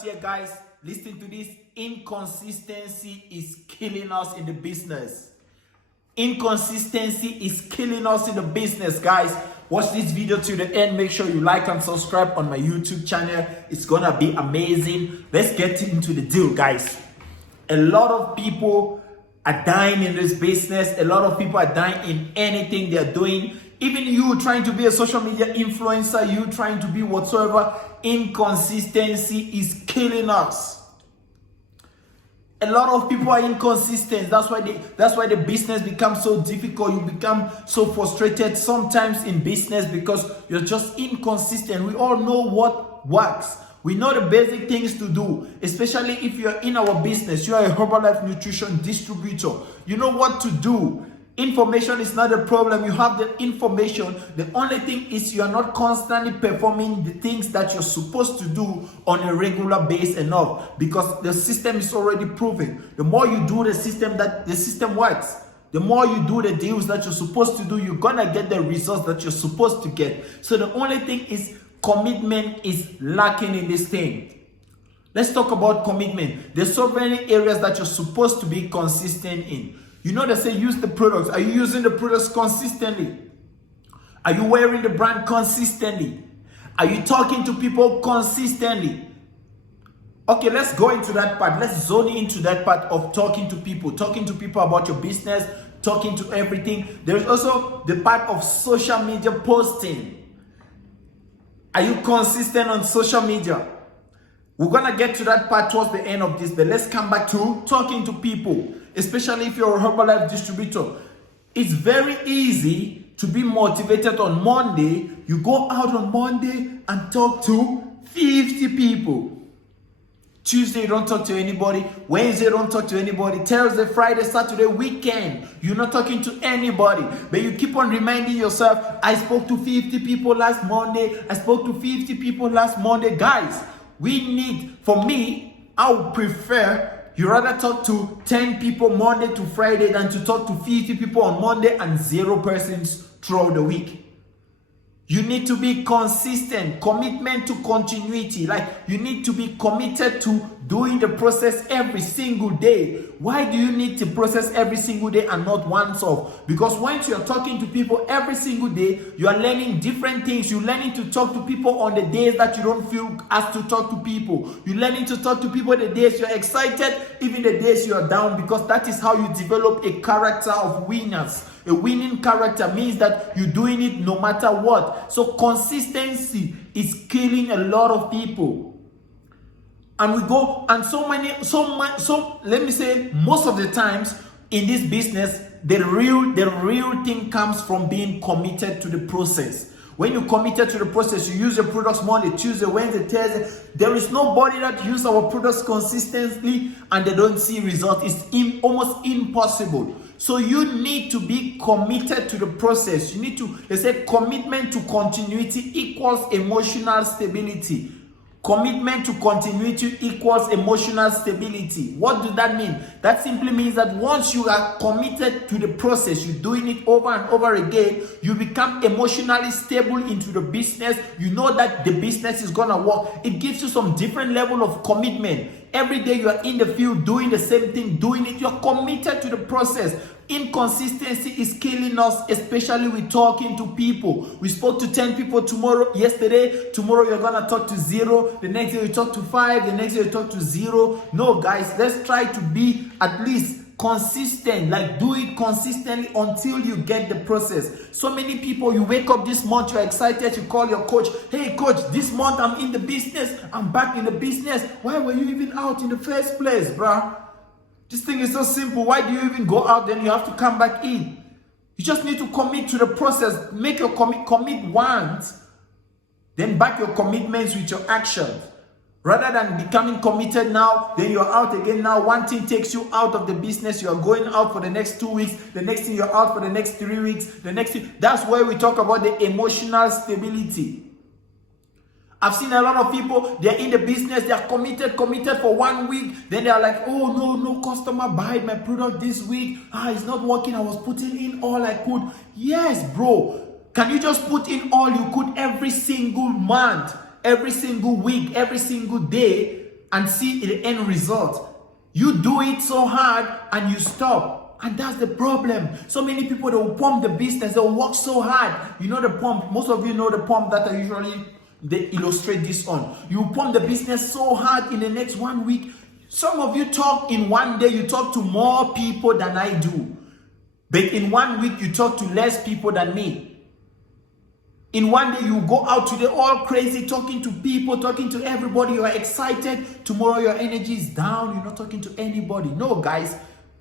us here, guys. Listen to this. Inconsistency is killing us in the business. Inconsistency is killing us in the business, guys. Watch this video to the end. Make sure you like and subscribe on my YouTube channel. It's gonna be amazing. Let's get into the deal, guys. A lot of people are dying in this business. A lot of people are dying in anything they're doing. Even you trying to be a social media influencer, you trying to be whatsoever, inconsistency is killing us. A lot of people are inconsistent. That's why the business becomes so difficult. You become so frustrated sometimes in business because you're just inconsistent. We all know what works. We know the basic things to do, especially if you're in our business. You are a Herbalife nutrition distributor. You know what to do. Information is not a problem. You have the information. The only thing is you are not constantly performing the things that you're supposed to do on a regular basis enough, because the system is already proving. The more you do the system works. The more you do the deals that you're supposed to do, you're gonna get the results that you're supposed to get. So the only thing is commitment is lacking in this thing. Let's talk about commitment. There's so many areas that you're supposed to be consistent in. You know, they say use the products. Are you using the products consistently? Are you wearing the brand consistently? Are you talking to people consistently? Okay, let's go into that part. Let's zone into that part of talking to people about your business, talking to everything. There's also the part of social media posting. Are you consistent on social media? We're gonna get to that part towards the end of this, but let's come back to talking to people, especially if you're a Herbalife distributor. It's very easy to be motivated on Monday. You go out on Monday and talk to 50 people. Tuesday, you don't talk to anybody. Wednesday, you don't talk to anybody. Thursday, Friday, Saturday, weekend, you're not talking to anybody. But you keep on reminding yourself, I spoke to 50 people last Monday. I spoke to 50 people last Monday. Guys, for me, I would prefer you rather talk to 10 people Monday to Friday than to talk to 50 people on Monday and 0 persons throughout the week. You need to be consistent, commitment to continuity. Like, you need to be committed to doing the process every single day. Why do you need to process every single day and not once off? Because once you're talking to people every single day, you are learning different things. You're learning to talk to people on the days that you don't feel asked to talk to people. You're learning to talk to people the days you're excited, even the days you're down, because that is how you develop a character of winners. A winning character means that you're doing it no matter what. So consistency is killing a lot of people. And we go, and let me say, most of the times in this business, the real thing comes from being committed to the process. When you're committed to the process, you use your products Monday, Tuesday, Wednesday, Thursday. There is nobody that uses our products consistently and they don't see results. It's almost impossible. So you need to be committed to the process. You need to, they say commitment to continuity equals emotional stability. Commitment to continuity equals emotional stability. What does that mean? That simply means that once you are committed to the process, you're doing it over and over again, you become emotionally stable into the business. You know that the business is gonna work. It gives you some different level of commitment. Every day you are in the field doing the same thing, doing it. You're committed to the process. Inconsistency is killing us, especially with talking to people. We spoke to 10 people yesterday. Tomorrow you're gonna talk to 0. The next day you talk to 5. The next day you talk to 0. No, guys, let's try to be at least consistent. Like, do it consistently until you get the process. So many people, you wake up this month, you're excited, you call your coach, hey coach, this month I'm in the business, I'm back in the business. Why were you even out in the first place, bruh? This thing is so simple. Why do you even go out? Then you have to come back in. You just need to commit to the process. Make your commit once, then back your commitments with your actions. Rather than becoming committed now, then you're out again now. One thing takes you out of the business. You're going out for the next 2 weeks. The next thing you're out for the next 3 weeks. The next thing. That's where we talk about the emotional stability. I've seen a lot of people, they're in the business, they're committed for 1 week. Then they're like, oh, no customer buying my product this week. It's not working. I was putting in all I could. Yes, bro. Can you just put in all you could every single month, every single week, every single day? and see the end result. You do it so hard and you stop. And that's the problem. So many people, they will pump the business, they will work so hard. You know the pump, most of you know the pump that they illustrate this on. You pump the business so hard in the next 1 week. Some of you talk in one day, you talk to more people than I do. But in 1 week, you talk to less people than me. In one day, you go out today all crazy, talking to people, talking to everybody. You are excited. Tomorrow, your energy is down. You're not talking to anybody. No, guys.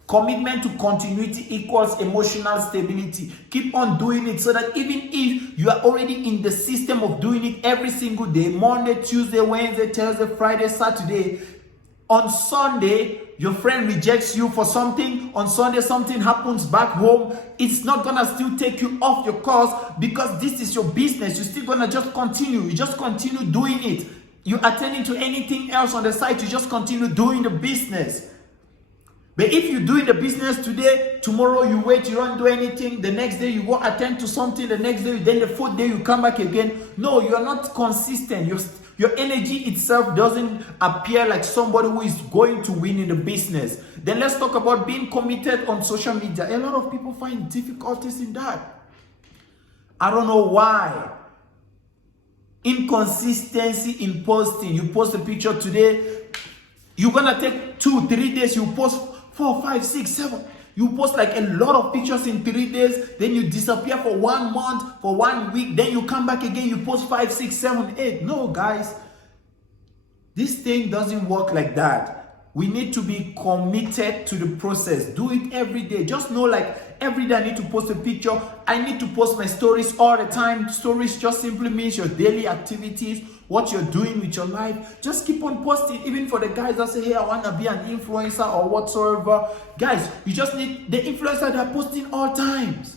Commitment to continuity equals emotional stability. Keep on doing it so that even if you are already in the system of doing it every single day, Monday, Tuesday, Wednesday, Thursday, Friday, Saturday, on Sunday, your friend rejects you for something. On Sunday, something happens back home. It's not gonna still take you off your course because this is your business. You're still gonna just continue. You just continue doing it. You attending to anything else on the side, you just continue doing the business. But if you're doing the business today, tomorrow you wait, you don't do anything, the next day you go attend to something, the next day, then the fourth day you come back again. No, you are not consistent. Your energy itself doesn't appear like somebody who is going to win in the business. Then let's talk about being committed on social media. A lot of people find difficulties in that. I don't know why. Inconsistency in posting. You post a picture today, you're gonna take 2-3 days, you post 4, 5, 6, 7. You post like a lot of pictures in 3 days, then you disappear for 1 month, for 1 week, then you come back again, you post 5, 6, 7, 8. No, guys, this thing doesn't work like that. We need to be committed to the process. Do it every day. Just know, like, every day I need to post a picture. I need to post my stories all the time. Stories just simply means your daily activities, what you're doing with your life. Just keep on posting. Even for the guys that say, hey, I want to be an influencer or whatsoever. Guys, you just need the influencer that are posting all times.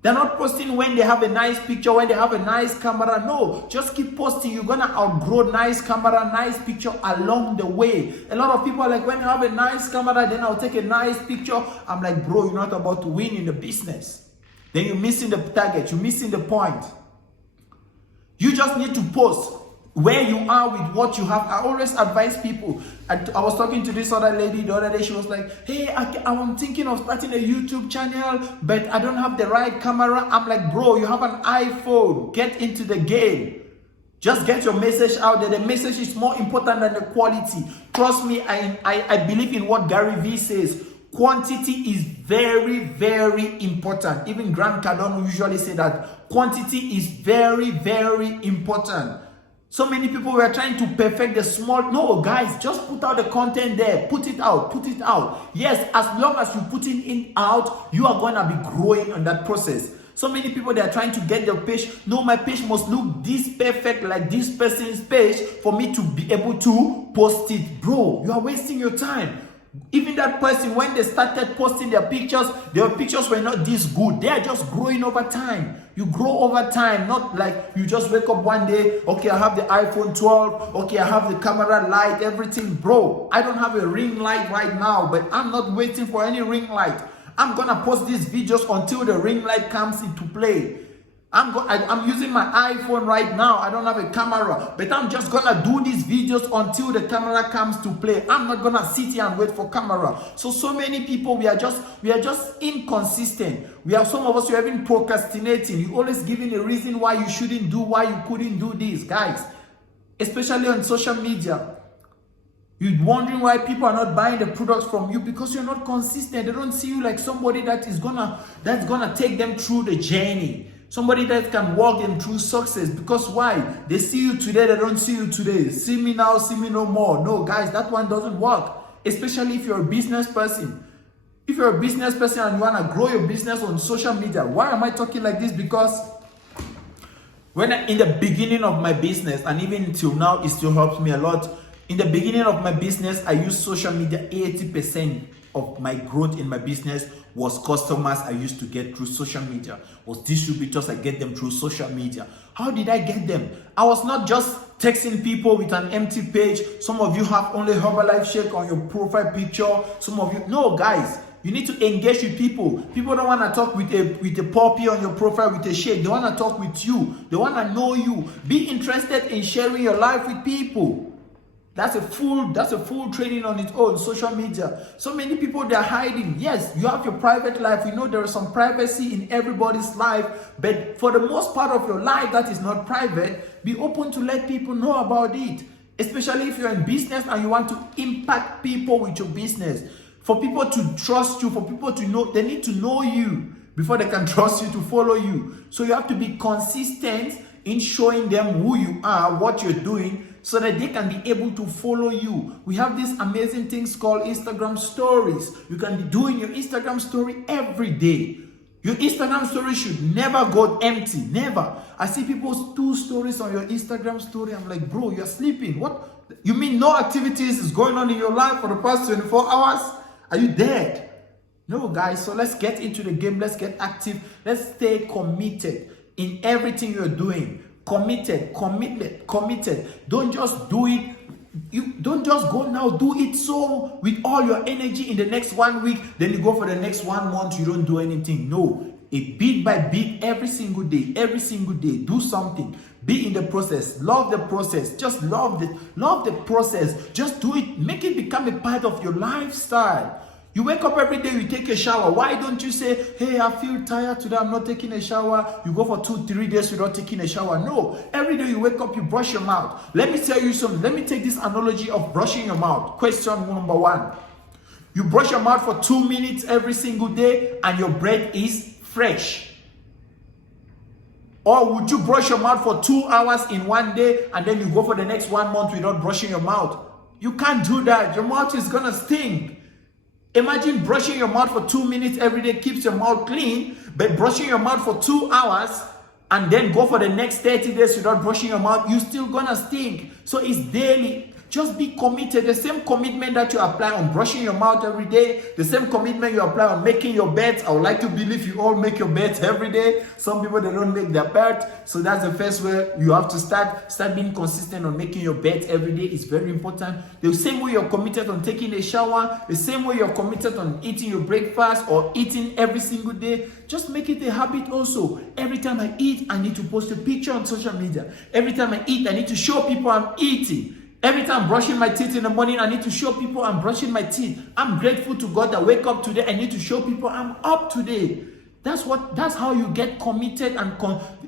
They're not posting when they have a nice picture, when they have a nice camera. No, just keep posting. You're going to outgrow nice camera, nice picture along the way. A lot of people are like, when I have a nice camera, then I'll take a nice picture. I'm like, bro, you're not about to win in the business. Then you're missing the target. You're missing the point. You just need to post where you are with what you have. I always advise people. I was talking to this other lady the other day. She was like, hey, I'm thinking of starting a YouTube channel, but I don't have the right camera. I'm like, bro, you have an iPhone. Get into the game. Just get your message out there. The message is more important than the quality. Trust me, I believe in what Gary Vee says. Quantity is very, very important. Even Grant Cardone usually say that. Quantity is very, very important. So many people were trying to perfect the small. No, guys, just put out the content there. Put it out. Put it out. Yes, as long as you put it in out, you are going to be growing on that process. So many people, they are trying to get their page. No, my page must look this perfect like this person's page for me to be able to post it. Bro, you are wasting your time. Even that person, when they started posting their pictures were not this good. They are just growing over time. You grow over time, not like you just wake up one day, okay, I have the iPhone 12, okay, I have the camera light, everything. Bro, I don't have a ring light right now, but I'm not waiting for any ring light. I'm gonna post these videos until the ring light comes into play. I'm using my iPhone right now. I don't have a camera, but I'm just gonna do these videos until the camera comes to play. I'm not gonna sit here and wait for camera. So many people, we are just inconsistent. Some of us, we are even procrastinating. You always giving a reason why you shouldn't do, why you couldn't do this, guys. Especially on social media. You're wondering why people are not buying the products from you because you're not consistent. They don't see you like somebody that's gonna take them through the journey. Somebody that can walk them through success. Because why? They see you today, they don't see you today. See me now, see me no more. No, guys, that one doesn't work. Especially if you're a business person. If you're a business person and you want to grow your business on social media. Why am I talking like this? Because in the beginning of my business, and even till now, it still helps me a lot. In the beginning of my business, I used social media. 80% of my growth in my business was customers I used to get through social media, was distributors, I get them through social media. How did I get them? I was not just texting people with an empty page. Some of you have only Herbalife Shake on your profile picture. Some of you, no, guys, you need to engage with people. People don't want to talk with a puppy on your profile, with a shake. They want to talk with you. They want to know you. Be interested in sharing your life with people. That's a full training on its own. Social media. So many people, they're hiding. Yes, you have your private life. We know there is some privacy in everybody's life, but for the most part of your life that is not private, be open to let people know about it. Especially if you're in business and you want to impact people with your business. For people to trust you, for people to know, they need to know you before they can trust you to follow you. So you have to be consistent in showing them who you are, what you're doing, so that they can be able to follow you. We have these amazing things called Instagram stories. You can be doing your Instagram story every day. Your Instagram story should never go empty. Never. I see people's 2 stories on your Instagram story. I'm like, bro, you're sleeping. What? You mean no activities is going on in your life for the past 24 hours? Are you dead? No, guys. So let's get into the game. Let's get active. Let's stay committed in everything you're doing. Committed. Don't just do it. You don't just go now, do it so with all your energy in the next 1 week, then you go for the next 1 month, you don't do anything. No, a bit by bit, every single day, do something. Be in the process, love the process, just love the process. Just do it, make it become a part of your lifestyle. You wake up every day, you take a shower. Why don't you say, hey, I feel tired today, I'm not taking a shower. You go for 2-3 days without taking a shower. No, every day you wake up, you brush your mouth. Let me tell you something. Let me take this analogy of brushing your mouth. Question number 1. You brush your mouth for 2 minutes every single day and your breath is fresh. Or would you brush your mouth for 2 hours in 1 day and then you go for the next 1 month without brushing your mouth? You can't do that. Your mouth is gonna stink. Imagine brushing your mouth for 2 minutes every day keeps your mouth clean, but brushing your mouth for 2 hours and then go for the next 30 days without brushing your mouth, you're still gonna stink. So it's daily. Just be committed. The same commitment that you apply on brushing your mouth every day, the same commitment you apply on making your beds. I would like to believe you all make your beds every day. Some people, they don't make their bed. So that's the first way you have to start being consistent on making your beds every day. Is very important. The same way you're committed on taking a shower, the same way you're committed on eating your breakfast or eating every single day, just make it a habit also. Every time I eat, I need to post a picture on social media. Every time I eat, I need to show people I'm eating. Every time I'm brushing my teeth in the morning, I need to show people I'm brushing my teeth. I'm grateful to God that I wake up today. I need to show people I'm up today. That's how you get committed and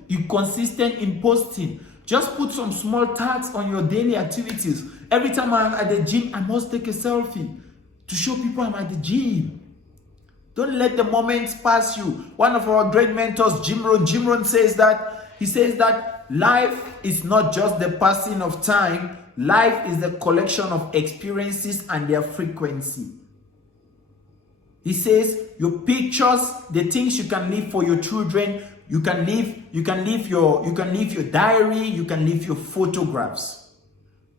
you consistent in posting. Just put some small tags on your daily activities. Every time I'm at the gym, I must take a selfie to show people I'm at the gym. Don't let the moments pass you. One of our great mentors, Jim Rohn says that life is not just the passing of time. Life is the collection of experiences and their frequency. He says your pictures, the things you can leave for your children, you can leave your diary, you can leave your photographs.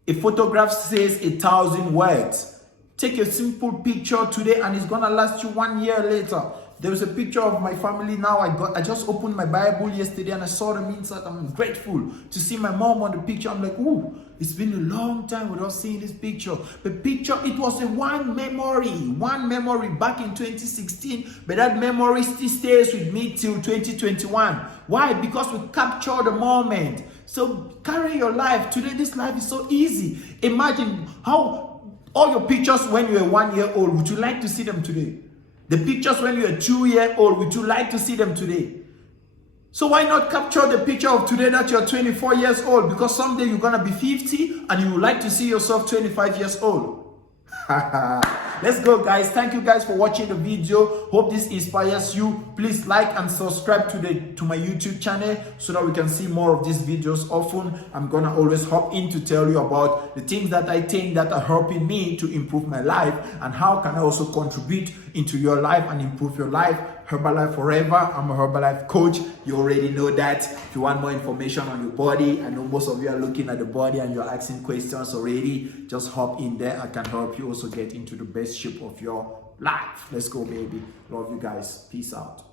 A photograph says 1,000 words. Take a simple picture today and it's gonna last you 1 year later. There was a picture of my family now. I just opened my Bible yesterday and I saw them inside. I'm grateful to see my mom on the picture. I'm like, ooh, it's been a long time without seeing this picture. The picture, it was one memory back in 2016, but that memory still stays with me till 2021. Why? Because we capture the moment. So carry your life. Today, this life is so easy. Imagine how all your pictures when you were 1 year old, would you like to see them today? The pictures when you're 2 years old, would you like to see them today? So why not capture the picture of today that you're 24 years old? Because someday you're going to be 50 and you would like to see yourself 25 years old. Let's go, guys. Thank you guys for watching the video. Hope this inspires you. Please like and subscribe to my YouTube channel so that we can see more of these videos often. I'm gonna always hop in to tell you about the things that I think that are helping me to improve my life and how can I also contribute into your life and improve your life. Herbalife Forever. I'm a Herbalife coach. You already know that. If you want more information on your body, I know most of you are looking at the body and you're asking questions already. Just hop in there. I can help you also get into the best shape of your life. Let's go, baby. Love you guys. Peace out.